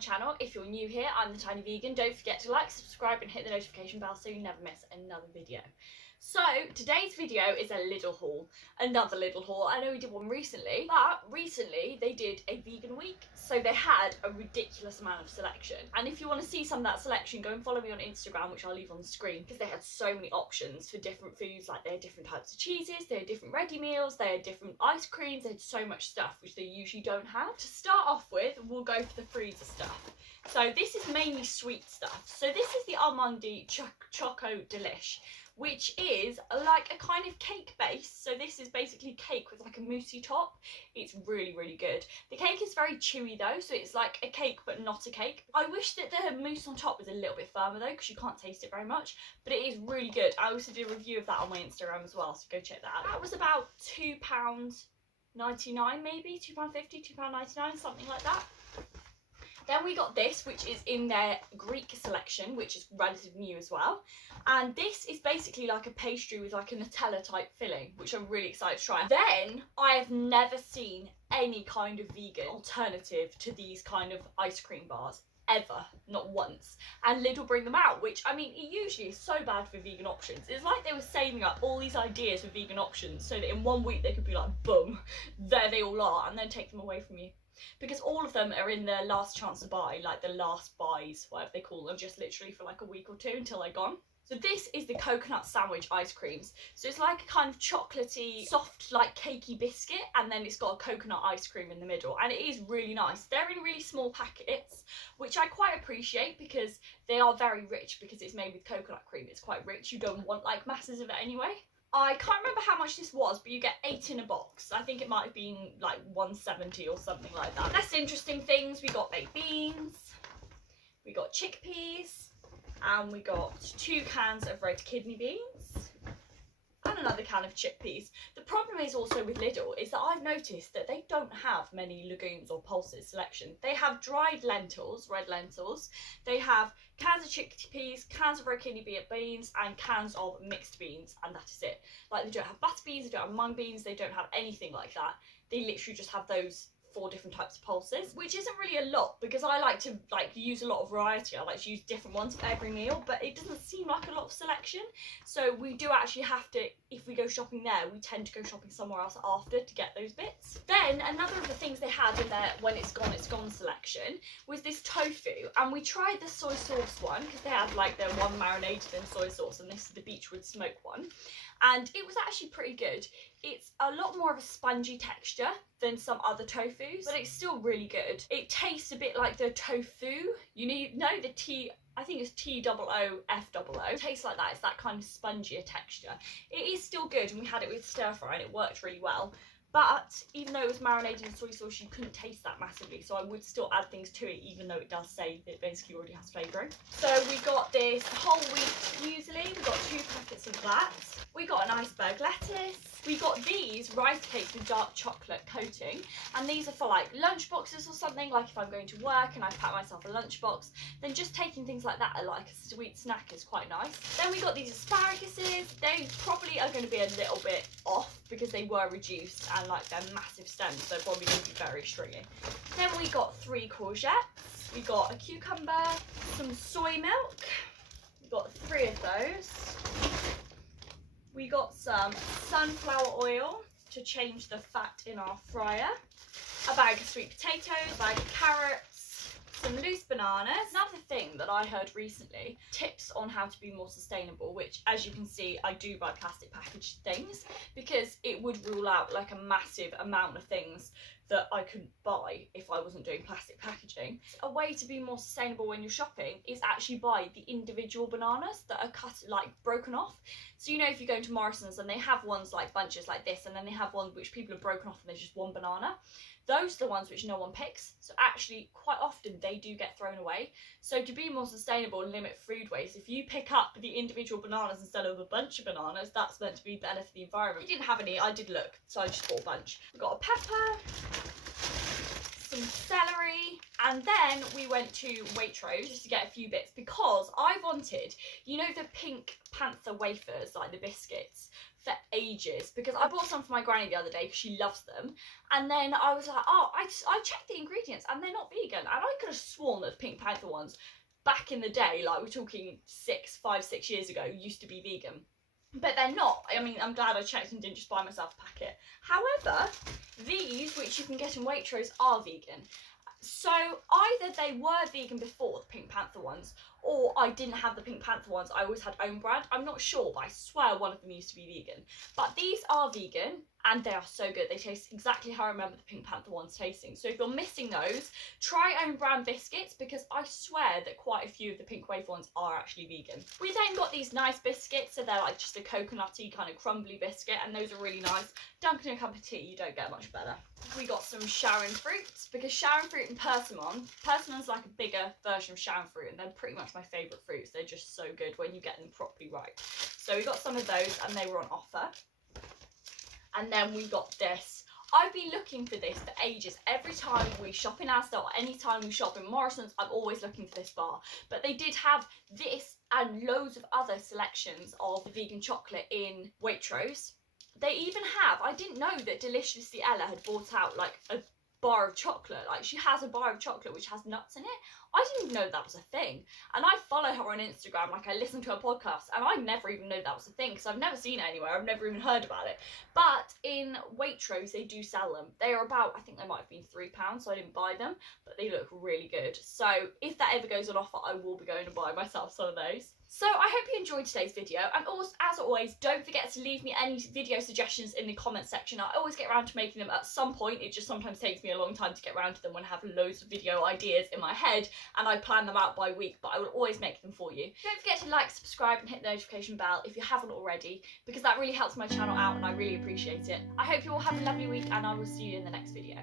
channel. If you're new here, I'm the Tiny Vegan. Don't forget to like, subscribe and hit the notification bell so you never miss another video. So today's video is a Lidl haul, another Lidl haul. I know we did one recently, but recently they did a vegan week, so they had a ridiculous amount of selection. And if you want to see some of that selection, go and follow me on Instagram, which I'll leave on the screen, because they had so many options for different foods. Like they had different types of cheeses, they had different ready meals, they had different ice creams, they had so much stuff which they usually don't have. To start off with, we'll go for the freezer stuff. So this is mainly sweet stuff. So this is the Armandi Choco Delish, which is like a kind of cake base. So this is basically cake with like a moussey top. It's really, really good. The cake is very chewy though, so it's like a cake but not a cake. I wish that the mousse on top was a little bit firmer though, because you can't taste it very much, but it is really good. I also did a review of that on my Instagram as well, so go check that out. That was about £2.99 maybe, £2.50, £2.99, something like that. Then we got this, which is in their Greek selection, which is relatively new as well. And this is basically like a pastry with like a Nutella type filling, which I'm really excited to try. Then I have never seen any kind of vegan alternative to these kind of ice cream bars. Ever, not once. And Lidl bring them out, which, I mean, it usually is so bad for vegan options. It's like they were saving up all these ideas for vegan options so that in 1 week they could be like, boom, there they all are, and then take them away from you. Because all of them are in their last chance to buy, like the last buys, whatever they call them, just literally for like a week or two until they're gone. So this is the coconut sandwich ice creams. So it's like a kind of chocolatey, soft, like cakey biscuit, and then it's got a coconut ice cream in the middle, and it is really nice. They're in really small packets, which I quite appreciate because they are very rich, because it's made with coconut cream. It's quite rich. You don't want like masses of it anyway. I can't remember how much this was, but you get 8 in a box. I think it might have been like £1.70 or something like that. Less interesting things, we got baked beans, we got chickpeas, and we got 2 cans of red kidney beans, and another can of chickpeas. The problem is also with Lidl is that I've noticed that they don't have many legumes or pulses selection. They have dried lentils, red lentils. They have cans of chickpeas, cans of red kidney beans, and cans of mixed beans, and that is it. Like they don't have butter beans, they don't have mung beans, they don't have anything like that. They literally just have those 4 different types of pulses, which isn't really a lot because I like to use a lot of variety. I like to use different ones for every meal, but it doesn't seem like a lot of selection. So we do actually have to, if we go shopping there, we tend to go shopping somewhere else after to get those bits. Then another of the things they had in their when it's gone selection was this tofu, and we tried the soy sauce one because they had like their one marinated in soy sauce, and this is the beechwood smoke one. And it was actually pretty good. It's a lot more of a spongy texture than some other tofus, but it's still really good. It tastes a bit like the tofu. The T, I think it's TOOFOO. It tastes like that. It's that kind of spongier texture. It is still good, and we had it with stir fry and it worked really well. But even though it was marinated in soy sauce, you couldn't taste that massively. So I would still add things to it, even though it does say that it basically already has flavouring. So we got this whole wheat muesli. We got 2 packets of that. We got an iceberg lettuce. We got these rice cakes with dark chocolate coating, and these are for like lunch boxes or something. Like if I'm going to work and I pack myself a lunchbox, then just taking things like that like a sweet snack is quite nice. Then we got these asparaguses. They probably are going to be a little bit off because they were reduced and like they're massive stems, so they're probably going to be very stringy. Then we got 3 courgettes. We got a cucumber, some soy milk. We got 3 of those. We got some sunflower oil to change the fat in our fryer, a bag of sweet potatoes, a bag of carrots, some loose bananas. Another thing that I heard recently, tips on how to be more sustainable, which as you can see, I do buy plastic packaged things because it would rule out like a massive amount of things that I couldn't buy if I wasn't doing plastic packaging. A way to be more sustainable when you're shopping is actually buy the individual bananas that are cut, like broken off. So you know, if you go to Morrisons and they have ones like bunches like this, and then they have one which people have broken off and there's just one banana. Those are the ones which no one picks. So actually quite often they do get thrown away. So to be more sustainable and limit food waste, if you pick up the individual bananas instead of a bunch of bananas, that's meant to be better for the environment. We didn't have any, I did look, so I just bought a bunch. We got a pepper, some celery, and then we went to Waitrose just to get a few bits because I wanted, you know, the pink Panther wafers, like the biscuits for ages, because I bought some for my granny the other day because she loves them, and then I was like, oh, I checked the ingredients and they're not vegan, and I could have sworn that Pink Panther ones back in the day, like we're talking 5-6 years ago, used to be vegan. But they're not. I mean, I'm glad I checked and didn't just buy myself a packet. However, these, which you can get in Waitrose, are vegan. So either they were vegan before, the Pink Panther ones, or I didn't have the Pink Panther ones, I always had own brand. I'm not sure, but I swear one of them used to be vegan. But these are vegan, and they are so good. They taste exactly how I remember the Pink Panther ones tasting. So if you're missing those, try own brand biscuits, because I swear that quite a few of the Pink Wafer ones are actually vegan. We then got these nice biscuits, so they're like just a coconutty kind of crumbly biscuit, and those are really nice. Dunked in a cup of tea, you don't get much better. We got some Sharon Fruits, because Sharon Fruit and Persimmon's like a bigger version of Sharon Fruit, and they're pretty much my favourite fruits. They're just so good when you get them properly right. So we got some of those, and they were on offer. And then we got this. I've been looking for this for ages. Every time we shop in Asda, or any time we shop in Morrisons, I'm always looking for this bar. But they did have this and loads of other selections of vegan chocolate in Waitrose. They even have, I didn't know that Deliciously Ella had brought out like a bar of chocolate. Like, she has a bar of chocolate which has nuts in it. I didn't even know that was a thing. And I follow her on Instagram, like I listen to her podcast, and I never even know that was a thing, because I've never seen it anywhere, I've never even heard about it. But in Waitrose they do sell them. They are about, I think they might have been £3, so I didn't buy them, but they look really good. So if that ever goes on offer, I will be going to buy myself some of those. So I hope you enjoyed today's video, and also, as always, don't forget to leave me any video suggestions in the comment section. I always get around to making them at some point. It just sometimes takes me a long time to get around to them when I have loads of video ideas in my head and I plan them out by week, but I will always make them for you. Don't forget to like, subscribe and hit the notification bell if you haven't already, because that really helps my channel out and I really appreciate it. I hope you all have a lovely week, and I will see you in the next video.